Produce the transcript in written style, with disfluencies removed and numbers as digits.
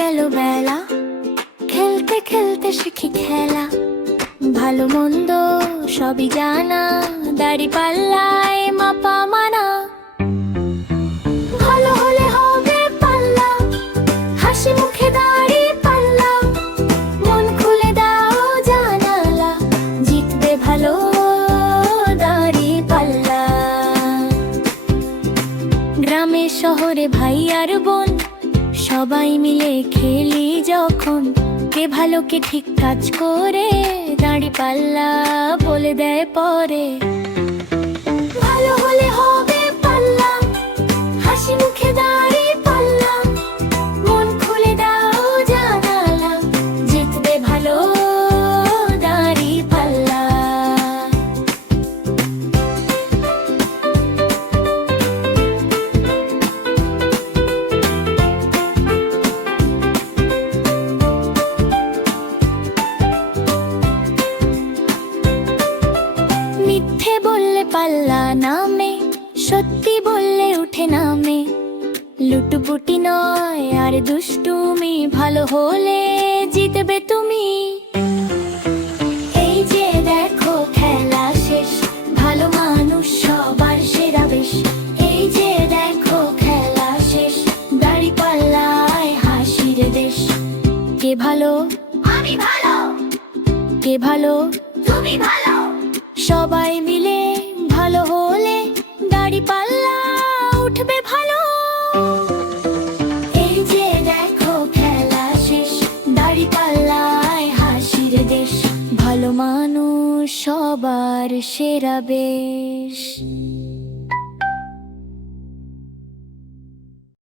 গেল বেলা, খেলতে খেলতে শিখি খেলা। ভালো মন্দ সবই জানা, দাড়ি পাল্লায় মাপা মানা। ভালো হলে হবে পাল্লা, হাসি মুখে দাড়ি পাল্লা। মন খুলে দাও জানালা, জিতবে ভালো দাড়ি পাল্লা। গ্রামে শহরে ভাই আর বোন সবাই মিলে খেলি যখন, কে ভালো কে ঠিক কাজ করে দাড়ি পাল্লা বলে দেয় পরে। ভালো হলে হবে পাল্লা, হাসি মুখে দাড়ি পাল্লা। মন খুলে দাও জানালা, জিতবে ভালো দাড়ি পাল্লা। মিথ্যে বললে পাল্লা নামে, সত্যি বললে উঠে নামে। লুটপুটি নয় আর দুষ্টুমি, ভালো হলে জিতবে তুমি। এই যে দেখো খেলা শেষ, ভালো মানুষ সবার সেরা বেশ। এই যে দেখো খেলা শেষ, দাড়ি পাল্লায় হাসির দেশ। কে ভালো? আমি ভালো। কে ভালো? তুমি ভালো। সবাই মিলে ভালো হলে দাড়ি পাল্লা উঠবে ভালো। এই যে দেখো খেলা শেষ, দাড়ি পাল্লায় হাসির দেশ। ভালো মানুষ সবার সেরা বেশ।